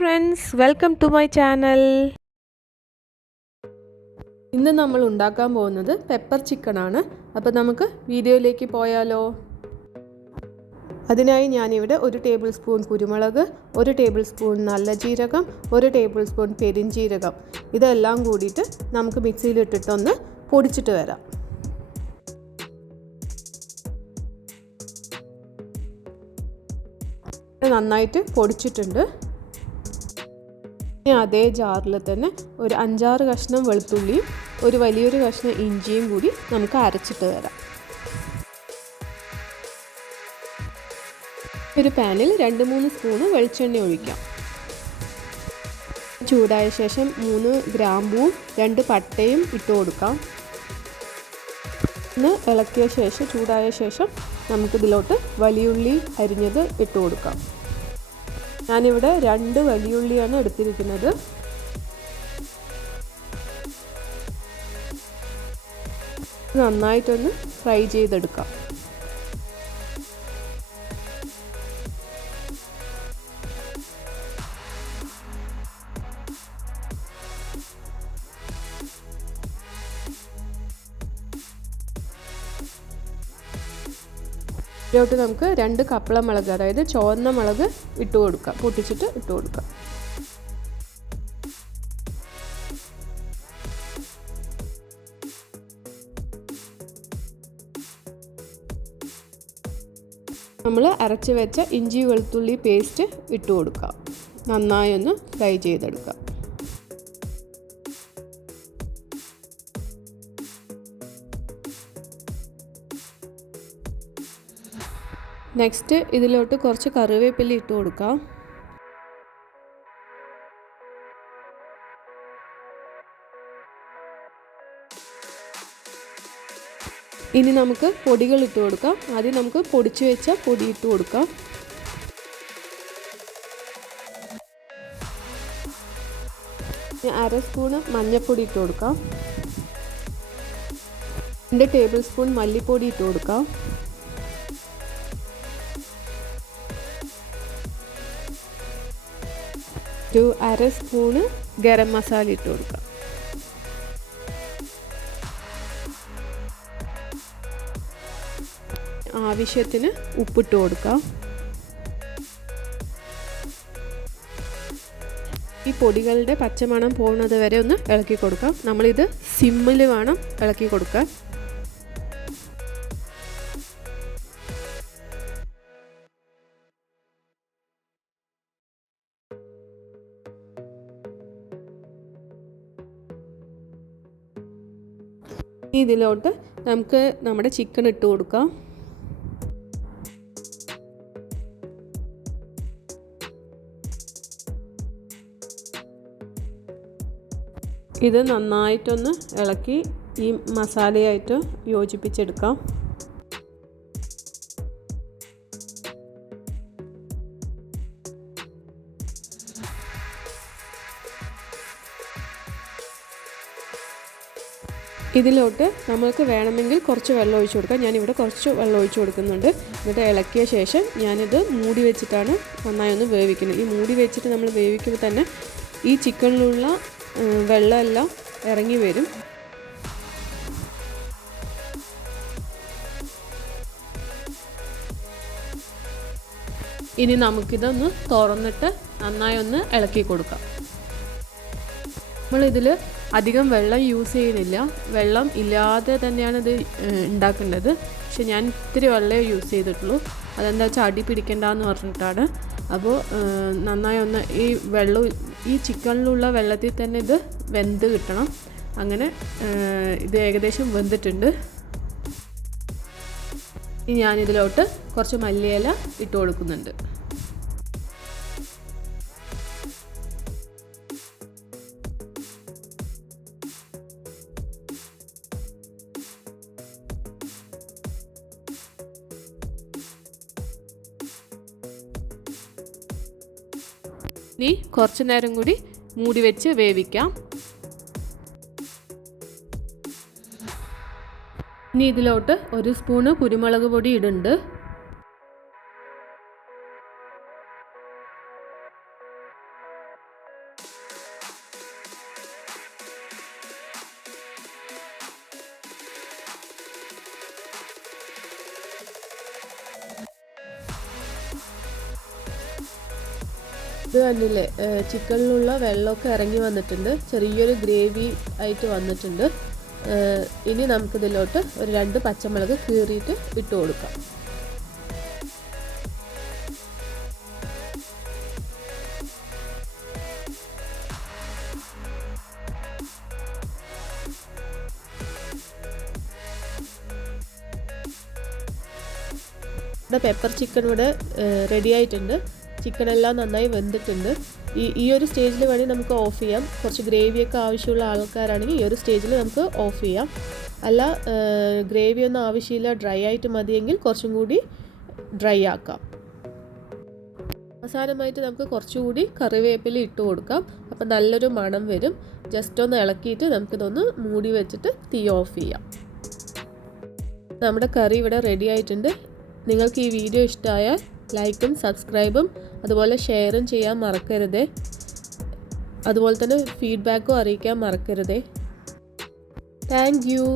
Friends, welcome to my channel. ഇന്ന് നമ്മൾ ഉണ്ടാക്കാൻ പോകുന്നത് പെപ്പർ ചിക്കൻ ആണ്. അപ്പോൾ നമുക്ക് വീഡിയോയിലേക്ക് പോയാലോ. അതിനായി ഞാനിവിടെ 1 ടേബിൾ സ്പൂൺ കുരുമുളക്, 1 ടേബിൾ സ്പൂൺ നല്ല ജീരകം, 1 ടേബിൾ സ്പൂൺ പെരിഞ്ജീരകം ഇതെല്ലാം കൂടിയിട്ട് നമുക്ക് മിക്സിയിലിട്ടിട്ടൊന്ന് പൊടിച്ചിട്ട് വരാം. നന്നായിട്ട് പൊടിച്ചിട്ടുണ്ട്. അതേ ജാറിൽ തന്നെ ഒരു 5-6 കഷ്ണം വെളുത്തുള്ളിയും ഒരു വലിയൊരു കഷ്ണം ഇഞ്ചിയും കൂടി നമുക്ക് അരച്ചിട്ട് വരാം. ഒരു പാനിൽ 2-3 സ്പൂണ് വെളിച്ചെണ്ണ ഒഴിക്കാം. ചൂടായ ശേഷം 3 ഗ്രാമ്പൂവും 2 പട്ടയും ഇട്ട് കൊടുക്കാം. ഒന്ന് ഇളക്കിയ ശേഷം ചൂടായ ശേഷം നമുക്കിതിലോട്ട് വലിയുള്ളി അരിഞ്ഞത് ഇട്ട് കൊടുക്കാം. ഞാനിവിടെ 2 വലിയുള്ളിയാണ് എടുത്തിരിക്കുന്നത്. നന്നായിട്ടൊന്ന് ഫ്രൈ ചെയ്തെടുക്കാം. ഇതിലോട്ട് നമുക്ക് 2 കപ്പളമുളക്, അതായത് ചുവന്ന മുളക് ഇട്ട് കൊടുക്കാം. പൊട്ടിച്ചിട്ട് ഇട്ട് കൊടുക്കാം. നമ്മൾ അരച്ച് വെച്ച ഇഞ്ചി വെളുത്തുള്ളി പേസ്റ്റ് ഇട്ട് കൊടുക്കാം. നന്നായി ഒന്ന് ഫ്രൈ ചെയ്തെടുക്കാം. നെക്സ്റ്റ് ഇതിലോട്ട് കുറച്ച് കറിവേപ്പില ഇട്ട് കൊടുക്കാം. ഇനി നമുക്ക് പൊടികൾ ഇട്ട് കൊടുക്കാം. ആദ്യം നമുക്ക് പൊടിച്ചു വെച്ച പൊടി ഇട്ട് കൊടുക്കാം. അര സ്പൂണ് മഞ്ഞൾപ്പൊടി ഇട്ട് കൊടുക്കാം. 2 ടേബിൾ സ്പൂൺ മല്ലിപ്പൊടി ഇട്ട് കൊടുക്കാം. ഒരു അര സ്പൂണ് ഗരം മസാല ഇട്ട് കൊടുക്കാം. ആവശ്യത്തിന് ഉപ്പിട്ട് കൊടുക്കാം. ഈ പൊടികളുടെ പച്ചമണം പോകുന്നത് വരെ ഒന്ന് ഇളക്കി കൊടുക്കാം. നമ്മളിത് സിമ്മിൽ വേണം ഇളക്കി കൊടുക്കാൻ. ഇതിലോട്ട് നമുക്ക് നമ്മുടെ ചിക്കൻ ഇട്ട് കൊടുക്കാം. ഇത് നന്നായിട്ടൊന്ന് ഇളക്കി ഈ മസാലയായിട്ട് യോജിപ്പിച്ചെടുക്കാം. ഇതിലോട്ട് നമുക്ക് വേണമെങ്കിൽ കുറച്ച് വെള്ളം ഒഴിച്ചു കൊടുക്കാം. ഞാനിവിടെ കുറച്ച് വെള്ളം ഒഴിച്ചു കൊടുക്കുന്നുണ്ട്. എന്നിട്ട് ഇളക്കിയ ശേഷം ഞാനിത് മൂടി വെച്ചിട്ടാണ് നന്നായി ഒന്ന് വേവിക്കുന്നത്. ഈ മൂടി വെച്ചിട്ട് നമ്മൾ വേവിക്കുമ്പോൾ തന്നെ ഈ ചിക്കനിലുള്ള വെള്ളമെല്ലാം ഇറങ്ങി വരും. ഇനി നമുക്കിതൊന്ന് തുറന്നിട്ട് നന്നായി ഒന്ന് ഇളക്കി കൊടുക്കാം. നമ്മളിതിൽ അധികം വെള്ളം യൂസ് ചെയ്യുന്നില്ല. വെള്ളം ഇല്ലാതെ തന്നെയാണ് ഇത് ഉണ്ടാക്കേണ്ടത്. പക്ഷെ ഞാൻ ഇത്തിരി വെള്ളമേ യൂസ് ചെയ്തിട്ടുള്ളൂ. അതെന്താ വെച്ചാൽ അടി പിടിക്കണ്ടെന്ന് പറഞ്ഞിട്ടാണ്. അപ്പോൾ നന്നായി ഒന്ന് ഈ ചിക്കനിലുള്ള വെള്ളത്തിൽ തന്നെ ഇത് വെന്ത് കിട്ടണം. അങ്ങനെ ഇത് ഏകദേശം വെന്തിട്ടുണ്ട്. ഇനി ഞാനിതിലോട്ട് കുറച്ച് മല്ലിയില ഇട്ട് കൊടുക്കുന്നുണ്ട്. ഇനി കുറച്ച് നേരം കൂടി മൂടി വെച്ച് വേവിക്കാം. ഇനി ഇതിലോട്ട് 1 സ്പൂണ് കുരുമുളക് പൊടി ഇടുന്നുണ്ട്. ഇത് കണ്ടില്ലേ, ചിക്കനിലുള്ള വെള്ളമൊക്കെ ഇറങ്ങി വന്നിട്ടുണ്ട്, ചെറിയൊരു ഗ്രേവി ആയിട്ട് വന്നിട്ടുണ്ട്. ഇനി നമുക്കിതിലോട്ട് ഒരു 2 പച്ചമുളക് കീറിയിട്ട് ഇട്ട് കൊടുക്കാം. ഇവിടെ പെപ്പർ ചിക്കൻ ഇവിടെ റെഡി ആയിട്ടുണ്ട്. ചിക്കനെല്ലാം നന്നായി വെന്തിട്ടുണ്ട്. ഈ ഒരു സ്റ്റേജിൽ വേണമെങ്കിൽ നമുക്ക് ഓഫ് ചെയ്യാം. കുറച്ച് ഗ്രേവിയൊക്കെ ആവശ്യമുള്ള ആൾക്കാരാണെങ്കിൽ ഈ ഒരു സ്റ്റേജിൽ നമുക്ക് ഓഫ് ചെയ്യാം. അല്ല, ഗ്രേവിയൊന്നും ആവശ്യമില്ല, ഡ്രൈ ആയിട്ട് മതിയെങ്കിൽ കുറച്ചും കൂടി ഡ്രൈ ആക്കാം. അവസാനമായിട്ട് നമുക്ക് കുറച്ചുകൂടി കറിവേപ്പില ഇട്ട് കൊടുക്കാം. അപ്പം നല്ലൊരു മണം വരും. ജസ്റ്റ് ഒന്ന് ഇളക്കിയിട്ട് നമുക്കിതൊന്ന് മൂടി വെച്ചിട്ട് തീ ഓഫ് ചെയ്യാം. നമ്മുടെ കറി ഇവിടെ റെഡി ആയിട്ടുണ്ട്. നിങ്ങൾക്ക് ഈ വീഡിയോ ഇഷ്ടമായാൽ ലൈക്കും സബ്സ്ക്രൈബും അതുപോലെ ഷെയറും ചെയ്യാൻ മറക്കരുതേ. അതുപോലെ തന്നെ ഫീഡ്ബാക്കും അറിയിക്കാൻ മറക്കരുതേ. Thank you.